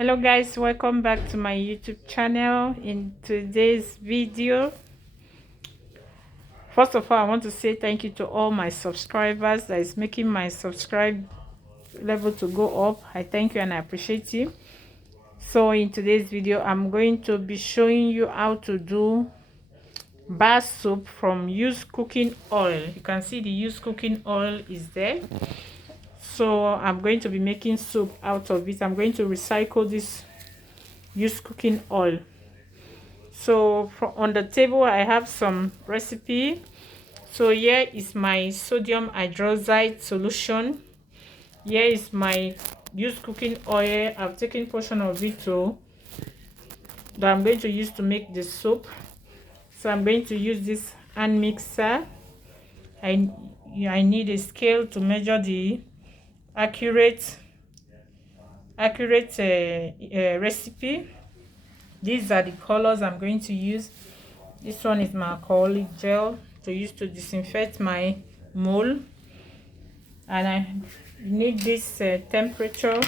Hello guys, welcome back to my YouTube channel. In today's video, first of all, I want to say thank you to all my subscribers that is making my subscribe level to go up. I thank you and I appreciate you. So in today's video, I'm going to be showing you how to do bar soap from used cooking oil. You can see the used cooking oil is there. So I'm going to be making soap out of it. I'm going to recycle this used cooking oil. So on the table I have some recipe. So here is my sodium hydroxide solution. Here is my used cooking oil. I've taken portion of it that I'm going to use to make the soap. So I'm going to use this hand mixer. I need a scale to measure the accurate recipe. These are the colors I'm going to use. This one is my alcoholic gel to use to disinfect my mold, and I need this temperature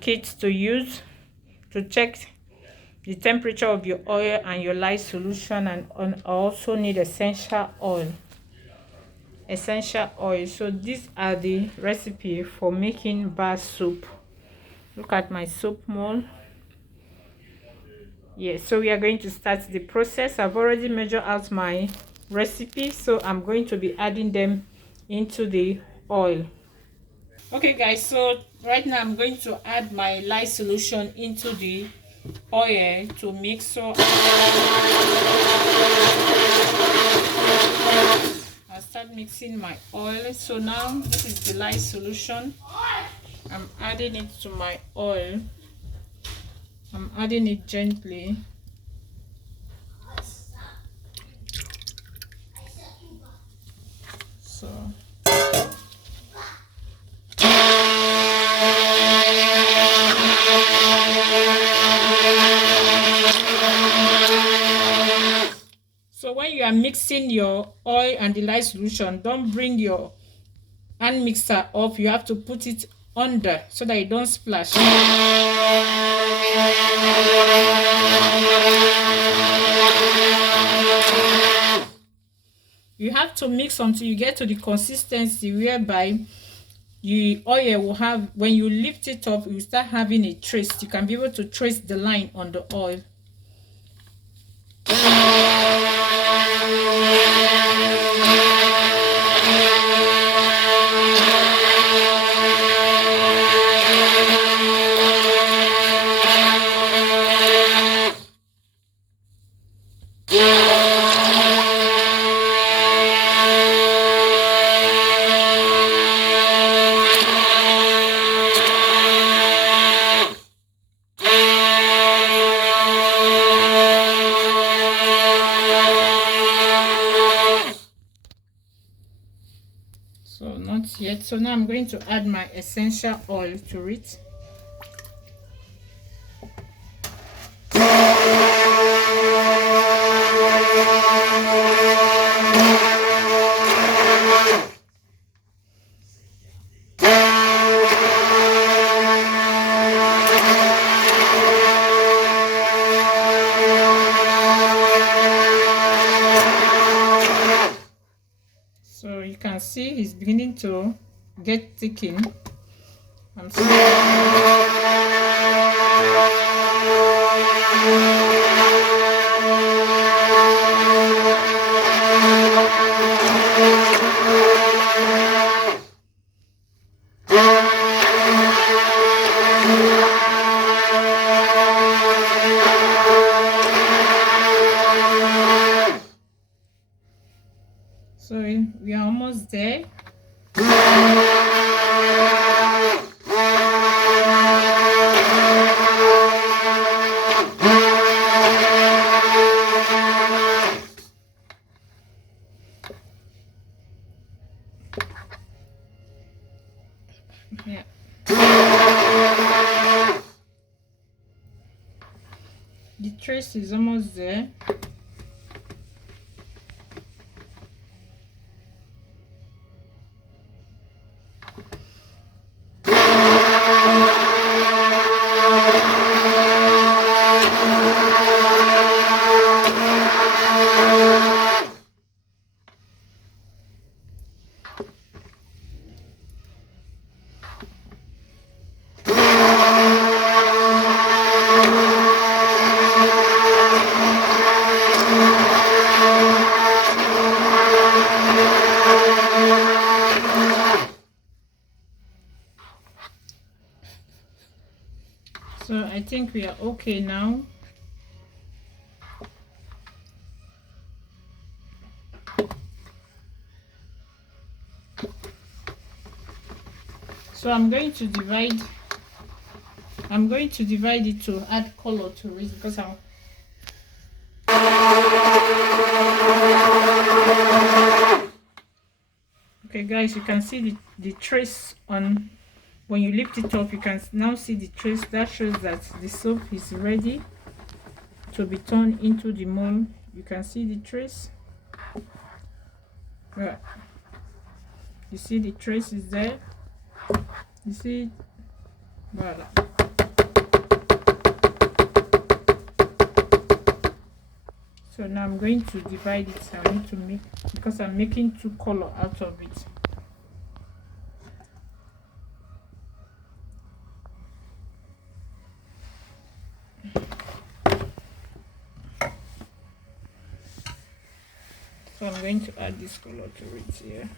kit to use to check the temperature of your oil and your lye solution, and I also need essential oil. So these are the recipe for making bar soap. Look at my soap mold. Yes, so we are going to start the process. I've already measured out my recipe, so I'm going to be adding them into the oil. Okay guys, so right now I'm going to add my lye solution into the oil to mix. So I'll start mixing my oil. So now this is the lye solution. I'm adding it to my oil. I'm adding it gently. So when you are mixing your oil and the lye solution, don't bring your hand mixer up. You have to put it under so that it don't splash. You have to mix until you get to the consistency whereby the oil will have, when you lift it up, you start having a trace. You can be able to trace the line on the oil. So not yet. So now I'm going to add my essential oil to it. So you can see it's beginning to get thickened. I'm So we are almost there. Yeah. The trace is almost there. So I think we are okay now. So I'm going to divide it to add color to it, because okay guys, you can see the trace on, when you lift it up, you can now see the trace that shows that the soap is ready to be turned into the mold. You can see the trace. Yeah. You see the trace is there. You see it? Voila. So now I'm going to divide it. I need to make, because I'm making two color out of it. So I'm going to add this color to it here.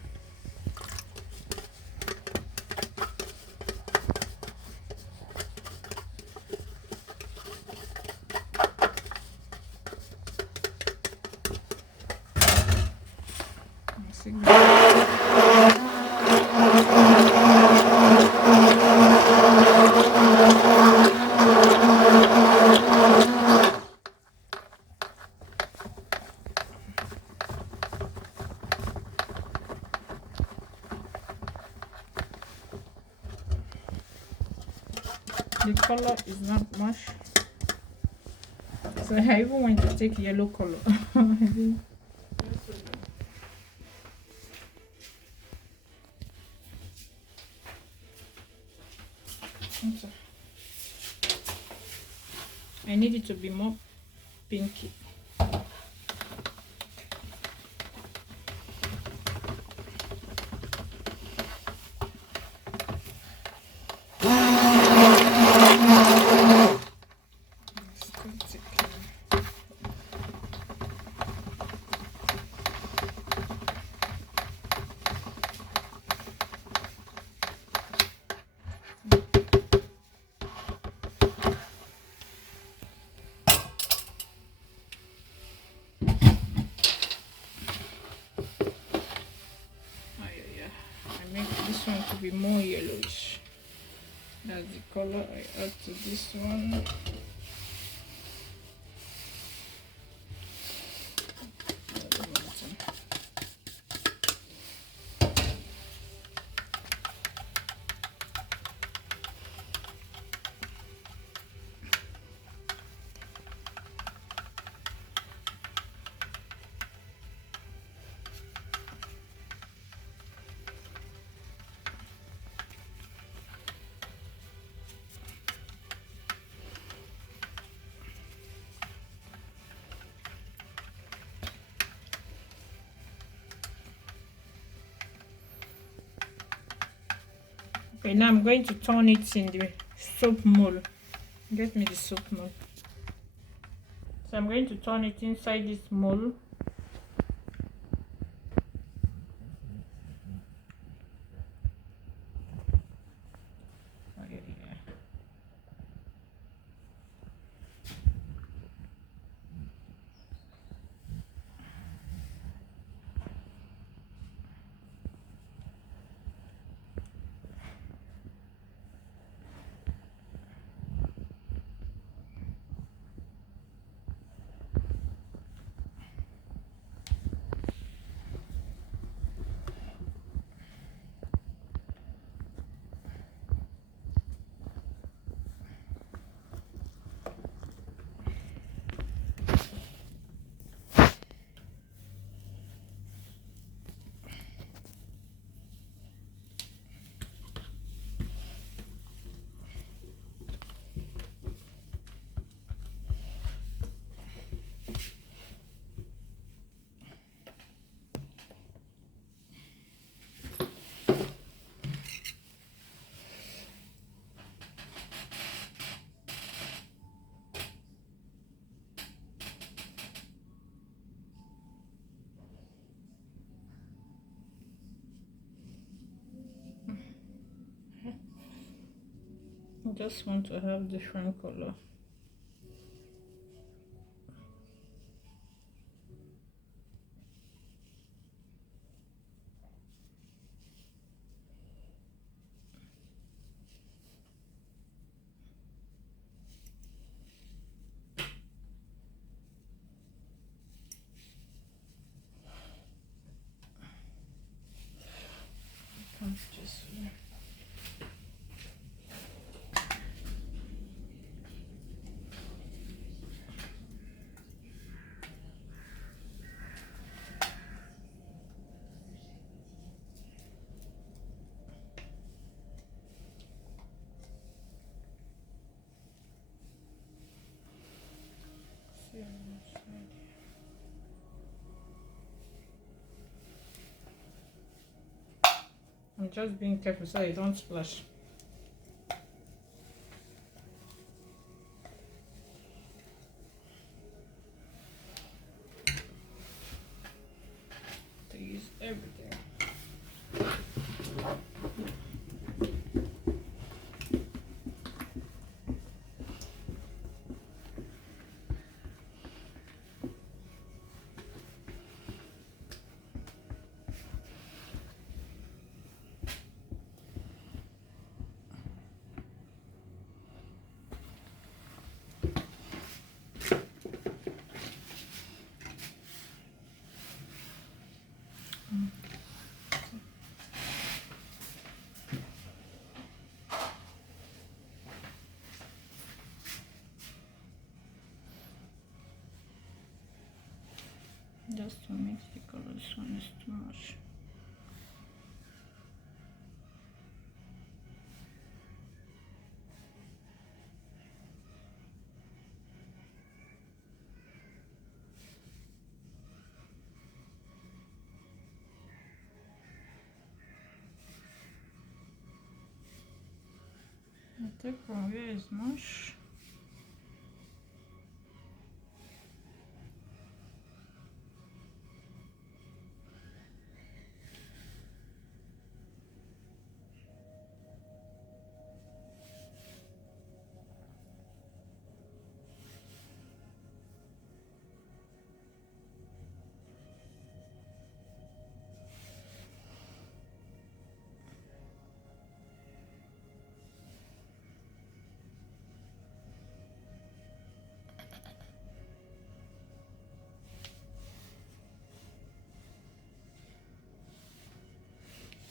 The color is not much, so I even want to take yellow color. I need it to be more pinky. This one to be more yellowish. That's the color I add to this one. Okay, now I'm going to turn it in the soap mold. Get me the soap mold. So I'm going to turn it inside this mold. I just want to have different color. Just I'm just being careful so I don't splash. To use everything. Just to mix the color, this one is too much. I take from where is much.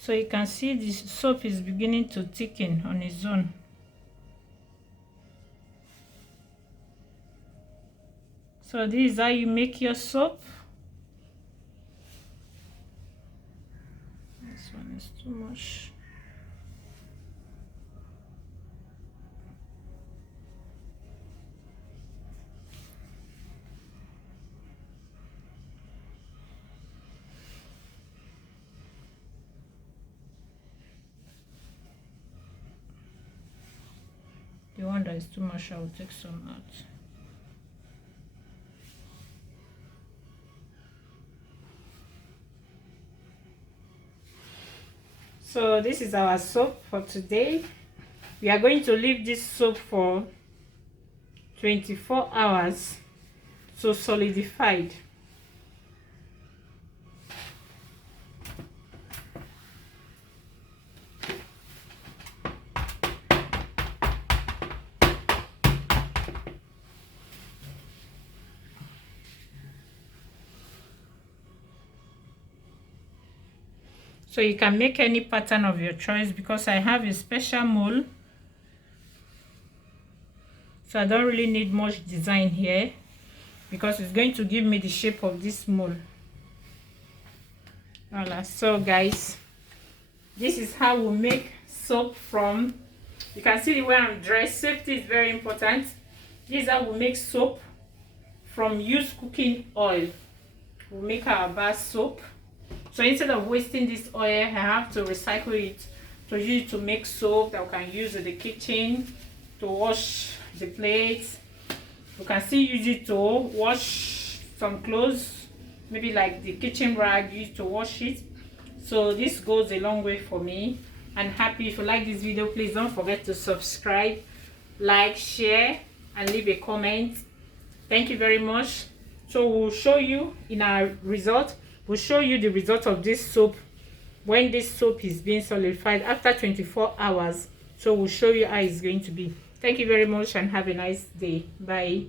So you can see the soap is beginning to thicken on its own. So this is how you make your soap. This one is too much. The one that is too much, I will take some out. So this is our soap for today. We are going to leave this soap for 24 hours to solidified. So you can make any pattern of your choice because I have a special mold. So I don't really need much design here because it's going to give me the shape of this mold. Voila. So guys, this is how we make soap from, you can see the way I'm dressed. Safety is very important. This is how we make soap from used cooking oil. We'll make our bar soap. So instead of wasting this oil, I have to recycle it to use it to make soap that we can use in the kitchen to wash the plates. We can still use it to wash some clothes, maybe like the kitchen rag, use to wash it. So this goes a long way for me, and happy. If you like this video, please don't forget to subscribe, like, share, and leave a comment. Thank you very much. So we'll show you in our result. We'll show you the result of this soap when this soap is being solidified after 24 hours. So we'll show you how it's going to be. Thank you very much and have a nice day. Bye.